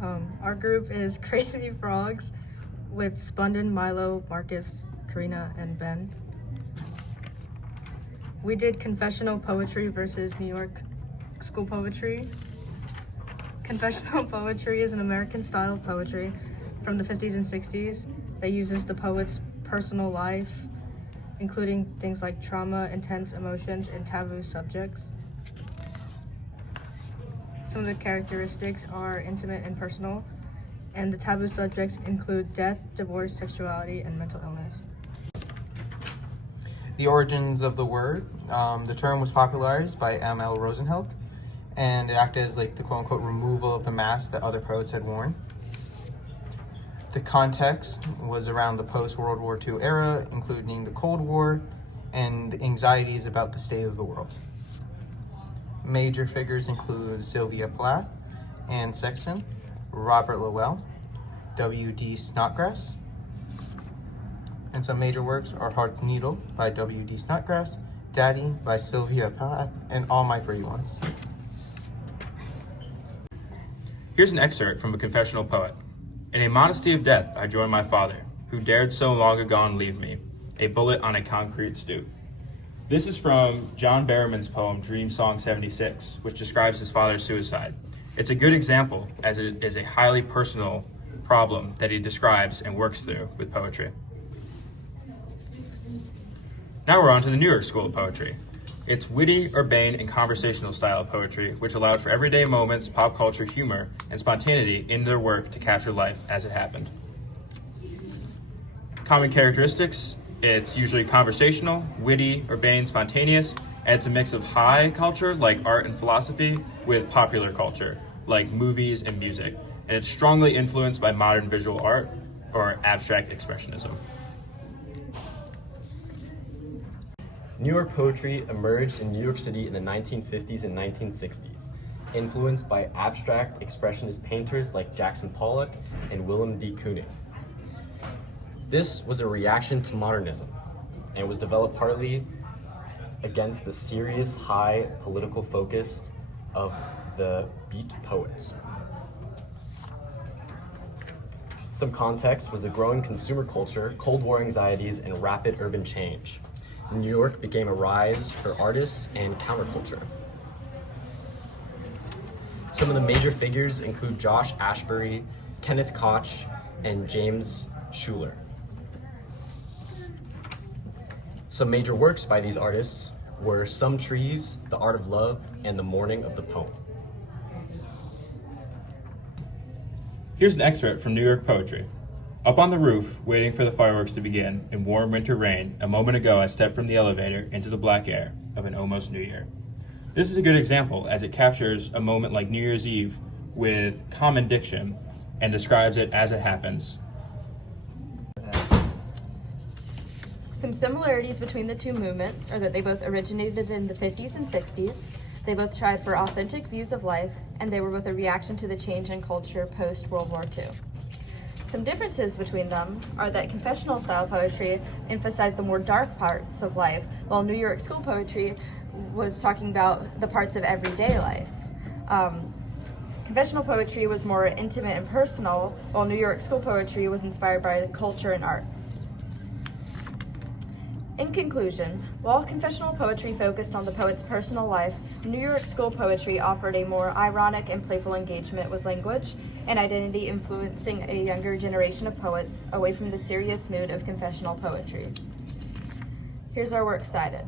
Our group is Crazy Frogs with Spunden, Milo, Marcus, Karina, and Ben. We did confessional poetry versus New York school poetry. Confessional poetry is an American style of poetry from the 50s and 60s that uses the poet's personal life, including things like trauma, intense emotions, and taboo subjects. Some of the characteristics are intimate and personal, and the taboo subjects include death, divorce, sexuality, and mental illness. The origins of the word. The term was popularized by M.L. Rosenheld, and it acted as like the quote-unquote removal of the mask that other poets had worn. The context was around the post-World War II era, including the Cold War and the anxieties about the state of the world. Major figures include Sylvia Plath, Anne Sexton, Robert Lowell, W.D. Snodgrass, and some major works are Heart's Needle by W.D. Snodgrass, Daddy by Sylvia Plath, and All My Pretty Ones. Here's an excerpt from a confessional poet. In a modesty of death, I join my father, who dared so long agone leave me, a bullet on a concrete stoop. This is from John Barrowman's poem, Dream Song 76, which describes his father's suicide. It's a good example, as it is a highly personal problem that he describes and works through with poetry. Now we're on to the New York School of Poetry. It's witty, urbane, and conversational style of poetry, which allowed for everyday moments, pop culture humor, and spontaneity in their work to capture life as it happened. Common characteristics: it's usually conversational, witty, urbane, spontaneous, and it's a mix of high culture, like art and philosophy, with popular culture, like movies and music, and it's strongly influenced by modern visual art, or abstract expressionism. New York poetry emerged in New York City in the 1950s and 1960s, influenced by abstract expressionist painters like Jackson Pollock and Willem D. Kooning. This was a reaction to modernism, and it was developed partly against the serious, high political focus of the beat poets. Some context was the growing consumer culture, Cold War anxieties, and rapid urban change. New York became a rise for artists and counterculture. Some of the major figures include Josh Ashbury, Kenneth Koch, and James Schuler. Some major works by these artists were Some Trees, The Art of Love, and The Morning of the Poem. Here's an excerpt from New York poetry. Up on the roof, waiting for the fireworks to begin, in warm winter rain, a moment ago I stepped from the elevator into the black air of an almost New Year. This is a good example, as it captures a moment like New Year's Eve with common diction and describes it as it happens. Some similarities between the two movements are that they both originated in the 50s and 60s, they both tried for authentic views of life, and they were both a reaction to the change in culture post-World War II. Some differences between them are that confessional style poetry emphasized the more dark parts of life, while New York school poetry was talking about the parts of everyday life. Confessional poetry was more intimate and personal, while New York school poetry was inspired by the culture and arts. In conclusion, while confessional poetry focused on the poet's personal life, New York school poetry offered a more ironic and playful engagement with language and identity, influencing a younger generation of poets away from the serious mood of confessional poetry. Here's our works cited.